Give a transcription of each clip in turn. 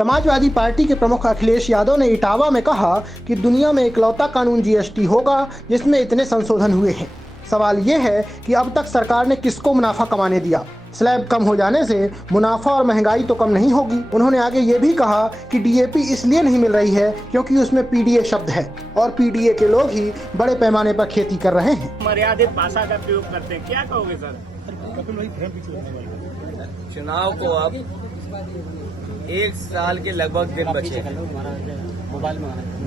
Samajwadi party के प्रमुख अखिलेश यादव ने इटावा में कहा कि दुनिया में इकलौता कानून जीएसटी होगा जिसमें इतने संशोधन हुए हैं। सवाल ये है कि अब तक सरकार ने किसको मुनाफा कमाने दिया। स्लैब कम हो जाने से मुनाफा और महंगाई तो कम नहीं होगी। उन्होंने आगे ये भी कहा कि डीएपी इसलिए नहीं मिल रही है क्योंकि उसमें पीडीए शब्द है और पीडीए के लोग ही बड़े पैमाने पर खेती कर रहे हैं। मर्यादित भाषा का प्रयोग करते हैं, क्या कहोगे सर? चुनाव को अब 1 साल के लगभग दिन बचे हैं।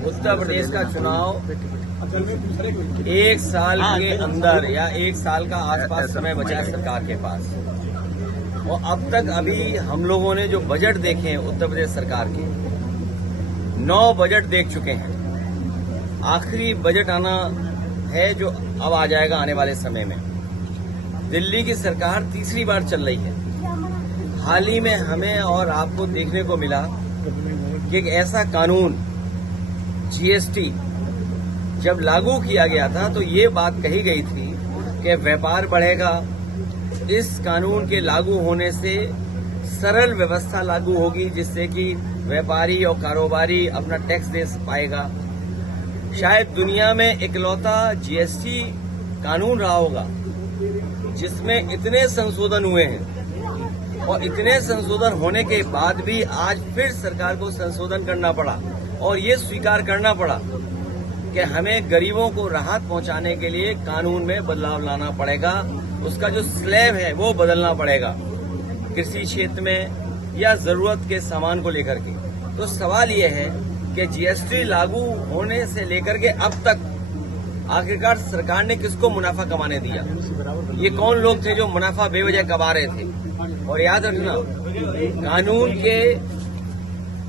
उत्तर प्रदेश का चुनाव 1 साल के अंदर या 1 साल का आसपास समय बचा है सरकार के पास। और अब तक अभी हम लोगों ने जो बजट देखे हैं उत्तर प्रदेश सरकार के 9 बजट देख चुके हैं। आखिरी बजट आना है जो अब आ जाएगा आने वाले समय में। दिल्ली की सरकार तीसरी बार चल रही है। हाल ही में हमें और आपको देखने को मिला कि एक ऐसा कानून जीएसटी जब लागू किया गया था तो ये बात कही गई थी कि व्यापार बढ़ेगा। इस कानून के लागू होने से सरल व्यवस्था लागू होगी जिससे कि व्यापारी और कारोबारी अपना टैक्स दे पाएगा। शायद दुनिया में इकलौता जीएसटी कानून रहा होगा जिसमें इतने संशोधन हुए हैं और इतने संशोधन होने के बाद भी आज फिर सरकार को संशोधन करना पड़ा और ये स्वीकार करना पड़ा कि हमें गरीबों को राहत पहुंचाने के लिए कानून में बदलाव लाना पड़ेगा। उसका जो स्लैब है वो बदलना पड़ेगा कृषि क्षेत्र में या जरूरत के सामान को लेकर के। तो सवाल ये है कि जीएसटी लागू होने से लेकर के अब तक आखिरकार सरकार ने किसको मुनाफा कमाने दिया? ये कौन लोग थे जो मुनाफा बेवजह कमा रहे थे? और याद रखना, कानून के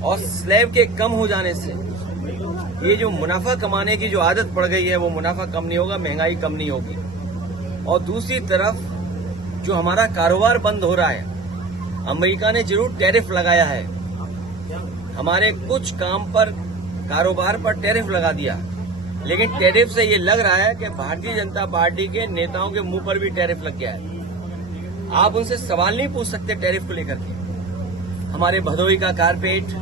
और स्लैब के कम हो जाने से ये जो मुनाफा कमाने की जो आदत पड़ गई है वो मुनाफा कम नहीं होगा, महंगाई कम नहीं होगी। और दूसरी तरफ जो हमारा कारोबार बंद हो रहा है, अमेरिका ने जरूर टैरिफ लगाया है, हमारे कुछ काम पर कारोबार पर टैरिफ लगा दिया, लेकिन टैरिफ से ये लग रहा है कि भारतीय जनता पार्टी के नेताओं के मुंह पर भी टैरिफ लग गया है। आप उनसे सवाल नहीं पूछ सकते टैरिफ को लेकर के। हमारे भदोही का कारपेट,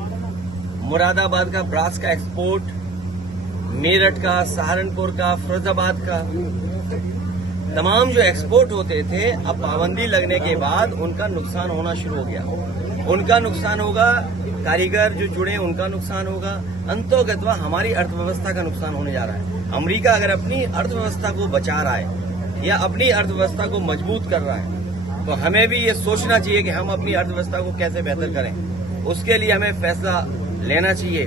मुरादाबाद का ब्रास का एक्सपोर्ट, मेरठ का, सहारनपुर का, फिरोजाबाद का, तमाम जो एक्सपोर्ट होते थे अब पाबंदी लगने के बाद उनका नुकसान होना शुरू हो गया। उनका नुकसान होगा, कारीगर जो जुड़े उनका नुकसान होगा, अंतोगत्वा हमारी अर्थव्यवस्था का नुकसान होने जा रहा है। अमेरिका अगर अपनी अर्थव्यवस्था को बचा रहा है या अपनी अर्थव्यवस्था को मजबूत कर रहा है तो हमें भी ये सोचना चाहिए कि हम अपनी अर्थव्यवस्था को कैसे बेहतर करें। उसके लिए हमें फैसला लेना चाहिए।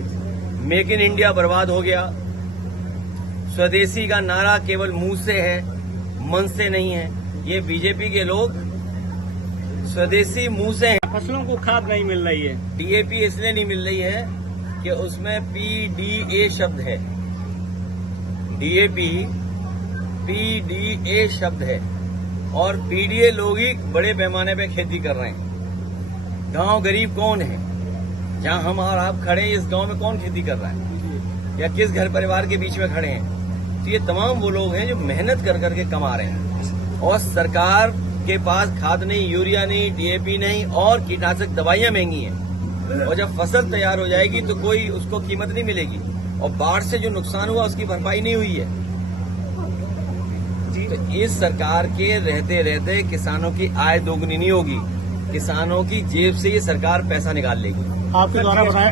मेक इन इंडिया बर्बाद हो गया। स्वदेशी का नारा केवल मुंह से है, मन से नहीं है। ये बीजेपी के लोग स्वदेशी मुंह से हैं। फसलों को खाद नहीं मिल रही है। डीएपी इसलिए नहीं मिल रही है कि उसमें पीडीए शब्द है। डीएपी पीडीए शब्द है और पीडीए लोग ही बड़े पैमाने पे खेती कर रहे हैं। गांव गरीब कौन है? जहां हम और आप खड़े हैं इस गांव में कौन खेती कर रहा है या किस घर परिवार के बीच में खड़े हैं? तो ये तमाम वो लोग हैं जो मेहनत कर करके कमा रहे हैं और सरकार के पास खाद नहीं, यूरिया नहीं, डीएपी नहीं और कीटनाशक दवाइयां महंगी हैं। और जब फसल तैयार हो जाएगी तो कोई उसको कीमत नहीं मिलेगी और बाढ़ से जो नुकसान हुआ उसकी भरपाई नहीं हुई है। तो इस सरकार के रहते रहते किसानों की आय दोगुनी नहीं होगी, किसानों की जेब से ये सरकार पैसा निकाल लेगी। आपके द्वारा बताया